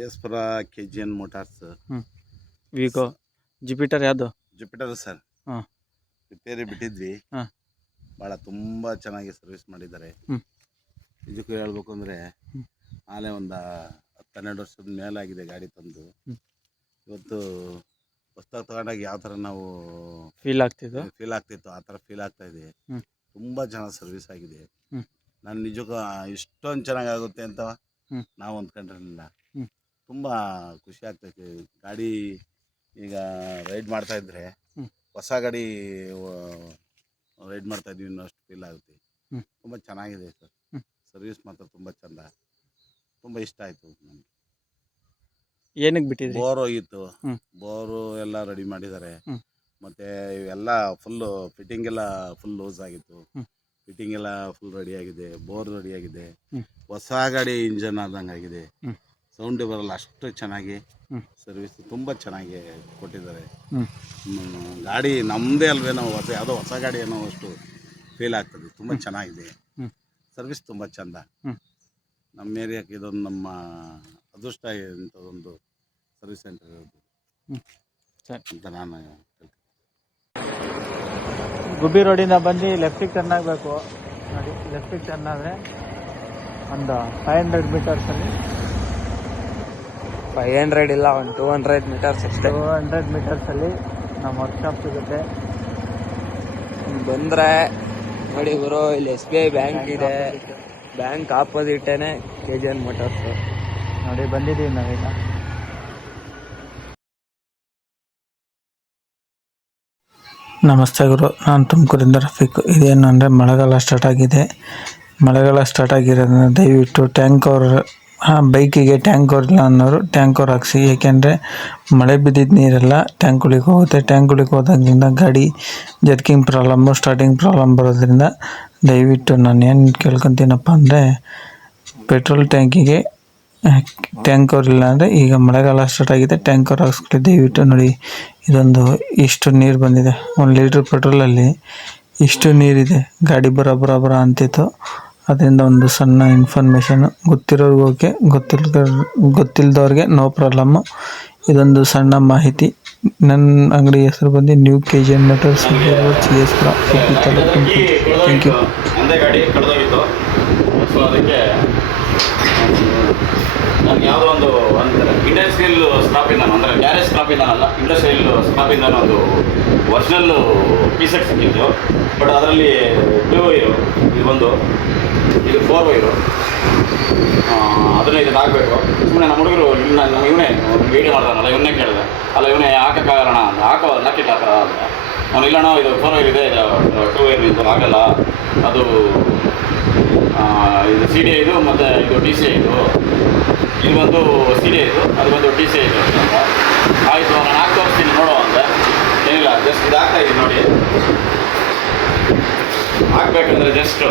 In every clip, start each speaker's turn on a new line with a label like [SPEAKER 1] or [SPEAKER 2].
[SPEAKER 1] ಕೇಸ್ಪುರ K G N motors
[SPEAKER 2] Wego Jupiter ಯಾವುದು
[SPEAKER 1] Jupiter sir
[SPEAKER 2] ಹಾ.
[SPEAKER 1] ರಿಪೇರಿ ಬಿಟ್ಟಿದ್ವಿ
[SPEAKER 2] ಹಾ.
[SPEAKER 1] ಭಾಳ ತುಂಬ ಚೆನ್ನಾಗಿ ಸರ್ವಿಸ್ ಮಾಡಿದ್ದಾರೆ. ಇದಕ್ಕೂ ಹೇಳ್ಬೇಕು ಅಂದರೆ. ಆಲೆ ಒಂದು ಹತ್ತೆರಡು ವರ್ಷದ ಮೇಲಾಗಿದೆ ಗಾಡಿ ತಂದು. ಇವತ್ತು ಪುಸ್ತಕ ತಗೊಂಡಾಗ ಯಾವ ಥರ ನಾವು
[SPEAKER 2] ಫೀಲ್ ಆಗ್ತಿದ್ದು
[SPEAKER 1] ಫೀಲ್ ಆಗ್ತಿತ್ತು ಆ ಥರ ಫೀಲ್ ಆಗ್ತಾ ಇದೆ. ತುಂಬ ಚೆನ್ನಾಗಿ ಸರ್ವಿಸ್ ಆಗಿದೆ. ನಾನು ನಿಜಕ್ಕೂ ಇಷ್ಟೊಂದು ಚೆನ್ನಾಗಾಗುತ್ತೆ ಅಂತ. ನಾವು ಅಂದ್ಕೊಂಡಿರಲಿಲ್ಲ. ತುಂಬ ಖುಷಿ ಆಗ್ತೈತೆ. ಗಾಡಿ ಈಗ ರೈಡ್ ಮಾಡ್ತಾ ಇದ್ರೆ ಹೊಸ ಗಾಡಿ ರೈಡ್ ಮಾಡ್ತಾ ಇದೀವಿ ಅನ್ನೋ ಅಷ್ಟು ಫೀಲ್ ಆಗುತ್ತೆ. ತುಂಬ ಚೆನ್ನಾಗಿದೆ ಸರ್. ಸರ್ವಿಸ್ ಮಾತ್ರ ತುಂಬ ಚೆಂದ. ತುಂಬ ಇಷ್ಟ ಆಯಿತು ನಮಗೆ.
[SPEAKER 2] ಏನಕ್ಕೆ ಬಿಟ್ಟಿದ್ರಿ?
[SPEAKER 1] ಬೋರ್ ಹೋಗಿತ್ತು. ಬೋರು ಎಲ್ಲ ರೆಡಿ ಮಾಡಿದ್ದಾರೆ. ಮತ್ತೆ ಇವೆಲ್ಲ ಫುಲ್ಲು ಫಿಟ್ಟಿಂಗ್ ಎಲ್ಲ ಫುಲ್ ಲೂಸ್ ಆಗಿತ್ತು. ಫಿಟ್ಟಿಂಗ್ ಎಲ್ಲ ಫುಲ್ ರೆಡಿ ಆಗಿದೆ. ಬೋರ್ ರೆಡಿ ಆಗಿದೆ. ಹೊಸ ಗಾಡಿ ಇಂಜನ್ ಆದಂಗೆ ಆಗಿದೆ
[SPEAKER 2] ಹ್ಮ್.
[SPEAKER 1] ಸೌಂಡ್ ಬರಲ್ಲ ಅಷ್ಟು ಚೆನ್ನಾಗಿ ಸರ್ವಿಸ್ ತುಂಬ ಚೆನ್ನಾಗಿ ಕೊಟ್ಟಿದ್ದಾರೆ. ಗಾಡಿ ನಮ್ಮದೇ ಅಲ್ವೇ ನಾವು ಹೊಸ ಯಾವುದೋ ಹೊಸ ಗಾಡಿ ಏನೋ ಅಷ್ಟು ಫೀಲ್ ಆಗ್ತದೆ. ತುಂಬ ಚೆನ್ನಾಗಿದೆ.
[SPEAKER 2] ಹ್ಮ್.
[SPEAKER 1] ಸರ್ವಿಸ್ ತುಂಬ ಚೆಂದ.
[SPEAKER 2] ಹ್ಮ್.
[SPEAKER 1] ನಮ್ಮ ಏರಿಯಾಕ್ಕೆ ಇದೊಂದು ನಮ್ಮ ಅದೃಷ್ಟ ಇಂಥದ್ದೊಂದು ಒಂದು ಸರ್ವಿಸ್ ಸೆಂಟರ್ ಇರೋದು.
[SPEAKER 2] ಹ್ಮ್. ಸರಿ.
[SPEAKER 1] ಅಂತ ನಾನು ಹೇಳ್ತೀನಿ.
[SPEAKER 2] ಗುಬ್ಬಿ ರೋಡಿಂದ ಬಂದು ಲೆಫ್ಟಿಗೆ ಟರ್ನ್ ಆಗಬೇಕು. ನೋಡಿ ಲೆಫ್ಟಿಗೆ ಟರ್ನ್ ಆದರೆ ಒಂದು ಫೈವ್ ಹಂಡ್ರೆಡ್ ಮೀಟರ್ಸಲ್ಲಿ
[SPEAKER 3] ಫೈವ್ ಹಂಡ್ರೆಡ್ ಇಲ್ಲ ಒಂದು ಟೂ ಹಂಡ್ರೆಡ್ ಮೀಟರ್ಸ್ ಅಷ್ಟೇ.
[SPEAKER 2] ಟೂ ಹಂಡ್ರೆಡ್ ಮೀಟರ್ಸಲ್ಲಿ ನಮ್ಮ ವರ್ಕ್ಶಾಪ್ ಸಿಗುತ್ತೆ.
[SPEAKER 3] ಬಂದ್ರೆ ನೋಡಿ ಗುರು ಇಲ್ಲಿ ಎಸ್ ಬಿ ಐ ಬ್ಯಾಂಕ್ ಇದೆ. ಬ್ಯಾಂಕ್ ಆಪೋಸಿಟೇನೆ ಕೆ ಜಿ ಎನ್ ಮೋಟರ್ಸ್
[SPEAKER 2] ನೋಡಿ ಬಂದಿದ್ದೀವಿ ನಾವೀಗ. ನಮಸ್ತೆ ಗುರು ನಾನು ತುಮಕೂರಿಂದ ರಫೀಕ್. ಇದೇನು ಅಂದರೆ ಮಳೆಗಾಲ ಸ್ಟಾರ್ಟ್ ಆಗಿದೆ. ಮಳೆಗಾಲ ಸ್ಟಾರ್ಟ್ ಆಗಿರೋದ್ರಿಂದ ದಯವಿಟ್ಟು ಟ್ಯಾಂಕ್ ಅವ್ರ ಬೈಕಿಗೆ ಟ್ಯಾಂಕ್ ಹೊರಲ್ಲ ಅನ್ನೋರು ಟ್ಯಾಂಕ್ ಅವ್ರು ಹಾಕ್ಸಿ. ಏಕೆಂದರೆ ಮಳೆ ಬಿದ್ದಿದ್ದ ನೀರೆಲ್ಲ ಟ್ಯಾಂಕ್ಗಳಿಗೆ ಹೋಗುತ್ತೆ. ಟ್ಯಾಂಕ್ಗಳಿಗೆ ಹೋದಾಗಿಂದ ಗಾಡಿ ಜರ್ಕಿಂಗ್ ಪ್ರಾಬ್ಲಮ್ಮು ಸ್ಟಾರ್ಟಿಂಗ್ ಪ್ರಾಬ್ಲಮ್ ಬರೋದ್ರಿಂದ ದಯವಿಟ್ಟು ನಾನು ಏನು ಕೇಳ್ಕೊತೀನಪ್ಪ ಅಂದರೆ ಪೆಟ್ರೋಲ್ ಟ್ಯಾಂಕಿಗೆ ಟ್ಯಾಂಕರ್ ಇಲ್ಲ ಅಂದರೆ ಈಗ ಮಳೆಗಾಲ ಸ್ಟಾರ್ಟ್ ಆಗಿದೆ. ಟ್ಯಾಂಕರ್ ಹಾಕ್ಸ್ಕೊಳ್ಳಿ ದಯವಿಟ್ಟು ನೋಡಿ, ಇದೊಂದು ಇಷ್ಟು ನೀರು ಬಂದಿದೆ. ಒಂದು ಲೀಟ್ರ್ ಪೆಟ್ರೋಲಲ್ಲಿ ಇಷ್ಟು ನೀರಿದೆ. ಗಾಡಿ ಬರ ಬರ ಬರ ಅಂತಿತ್ತು. ಅದರಿಂದ ಒಂದು ಸಣ್ಣ ಇನ್ಫಾರ್ಮೇಷನ್ ಗೊತ್ತಿರೋರ್ಗೆ ಓಕೆ ಗೊತ್ತಿಲ್ದ ಗೊತ್ತಿಲ್ಲದವ್ರಿಗೆ ನೋ ಪ್ರಾಬ್ಲಮ್ಮು ಇದೊಂದು ಸಣ್ಣ ಮಾಹಿತಿ. ನನ್ನ ಅಂಗಡಿ ಹೆಸರು ಬಂದು new K G N motors C S Pura taluk thank you
[SPEAKER 4] ಒಂದೇ ಗಾಡಿ ಅದಕ್ಕೆ ಯಾವುದೋ ಒಂದು ಅಂದರೆ ಇಂಡಸ್ಟ್ರಿಯಲ್ ಸ್ಟಾಪಿಂದಾನು ಅಂದರೆ ಗ್ಯಾರೇಜ್ ಸ್ಟಾಪಿಂದಾನಲ್ಲ ಇಂಡಸ್ಟ್ರಿಯಲ್ ಸ್ಟಾಪಿಂದಾನು ಒಂದು ಒರಿಜಿನಲ್ಲು ಪೀಸೆಟ್ ಸಿಕ್ಕಿತ್ತು ಬಟ್ ಅದರಲ್ಲಿ ಇದು ಒಂದು. ಇದು ಫೋರ್ ವೈರು ಅದನ್ನ ಇದನ್ನ ಹಾಕಬೇಕು. ಸುಮ್ಮನೆ ನಮ್ಮ ಹುಡುಗರು ಇನ್ನ ಇವನೇ ವೀಡಿಯೋ ಮಾಡ್ತಾನಲ್ಲ ಇವನ್ನೇ ಕೇಳಿದೆ. ಅಲ್ಲ ಇವನೇ ಹಾಕೋಕ್ಕಾಗಲ್ಲ ಅಂತ. ಹಾಕೋ ಹಾಕಲ್ಲ ಅಂತ. ಅವ್ನು ಇಲ್ಲಣ್ಣ ಇದು ಫೋರ್ ವೈರ್ ಇದೆ ಇದು ಟೂ ವೈರ್ ಇದು ಆಗಲ್ಲ ಅದು ಆ, ಇದು ಸಿ ಡಿ ಇದು ಮತ್ತು ಇದು ಡಿ ಸಿ ಇದು. ಇದು ಬಂದು ಸಿ ಡಿ ಇದು ಅದು ಬಂದು ಡಿ ಸಿ ಇದು ಅಂತ. ಆಯಿತು ನಾನು ಹಾಕಿ ತೋರಿಸ್ತೀನಿ ನೋಡು ಅಂತ. ಏನಿಲ್ಲ ಜಸ್ಟ್ ಇದು ಹಾಕ್ತಾ ಇದ್ದೀನಿ ನೋಡಿ. ಹಾಕ್ಬೇಕಂದ್ರೆ ಜಸ್ಟ್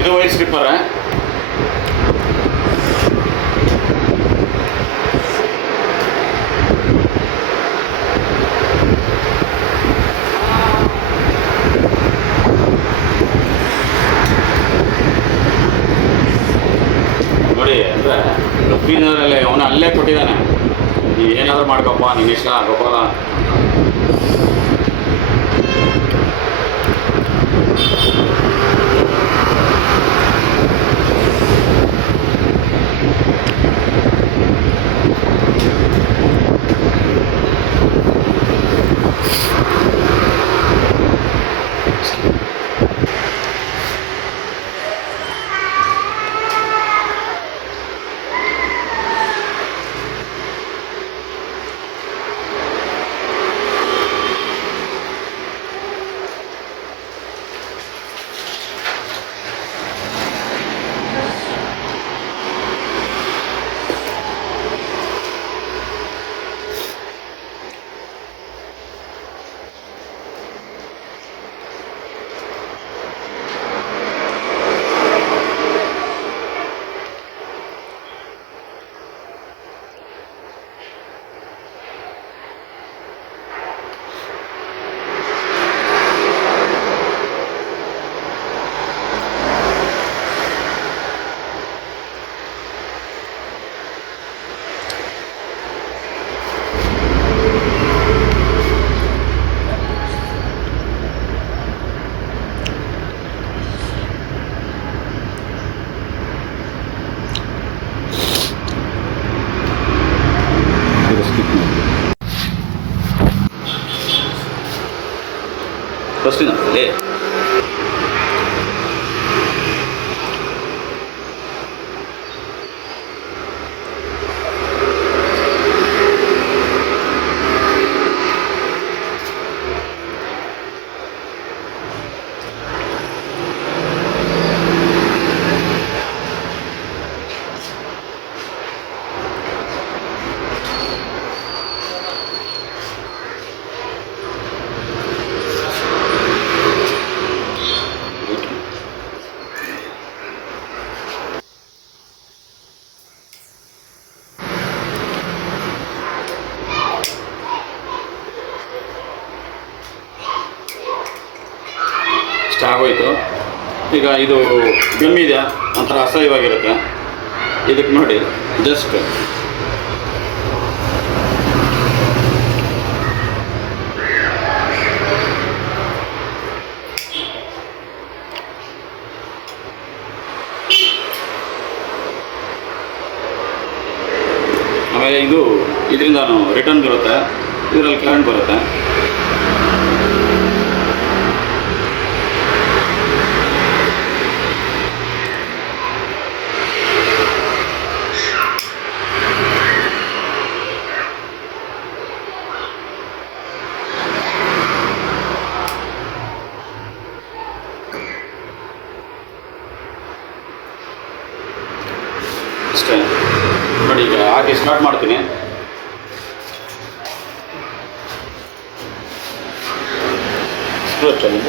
[SPEAKER 4] ಇದು ವೈಟ್ ಸ್ಲಿಪ್ಪರ್ ನೋಡಿ ಅಂದರೆ ರಫೀನರಲ್ಲಿ ಅವನು ಅಲ್ಲೇ ಕೊಟ್ಟಿದ್ದಾನೆ ನೀ ಏನಾದರೂ ಮಾಡ್ಕೊಪ್ಪ ನಿನ್ನ ಇಷ್ಟ ಗೋಪಾಲ ಕಳಿಸ್ತೀನಿ ಅದರಲ್ಲಿ ಇಷ್ಟ ಈಗ ಇದು ಗಮ್ಮಿದೆ ಒಂಥರ ಅಸಹ್ಯವಾಗಿರುತ್ತೆ. ಇದಕ್ಕೆ ನೋಡಿ ಜಸ್ಟ್ ಇದು ಇದರಿಂದ ರಿಟರ್ನ್ ಬರುತ್ತೆ, ಇದರಲ್ಲಿ ಕರೆಂಟ್ ಬರುತ್ತೆ ಅಷ್ಟೇ ಹಾಕಿ ಸ್ಟಾರ್ಟ್ ಮಾಡ್ತೀನಿ Thank ಹಚ್ಚೋದು.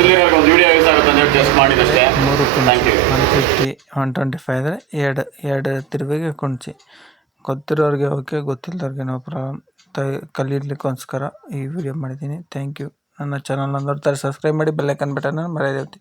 [SPEAKER 4] ಒಂದು ವಿಡಿಯೋ ಯೂಸ್ ಆಗುತ್ತೆ ಅಂತ ಜಸ್ಟ್ ಮಾಡಿದಷ್ಟೇ.
[SPEAKER 2] ಮೂರು ಕುಂಚಿ. One fifty one twenty five ಅಂದರೆ ಎರಡು ಎರಡು ತಿರುವಿಗೆ ಕುಂಚಿ. ಗೊತ್ತಿರೋರಿಗೆ ಓಕೆ ಗೊತ್ತಿಲ್ಲದವ್ರಿಗೆ ನೋ ಪ್ರಾಬ್ಲಮ್ ತ ಕಲೀಲಿಕ್ಕೋಸ್ಕರ ಈ ವಿಡಿಯೋ ಮಾಡಿದ್ದೀನಿ. ಥ್ಯಾಂಕ್ ಯು ನನ್ನ ಚಾನಲ್ನ ನೋಡ್ತಾರೆ ಸಬ್ಸ್ಕ್ರೈಬ್ ಮಾಡಿ ಬೆಲ್ಲೈಕನ್ ಬಟನ್ನ ಮರೆಯದೇವ್ತಿ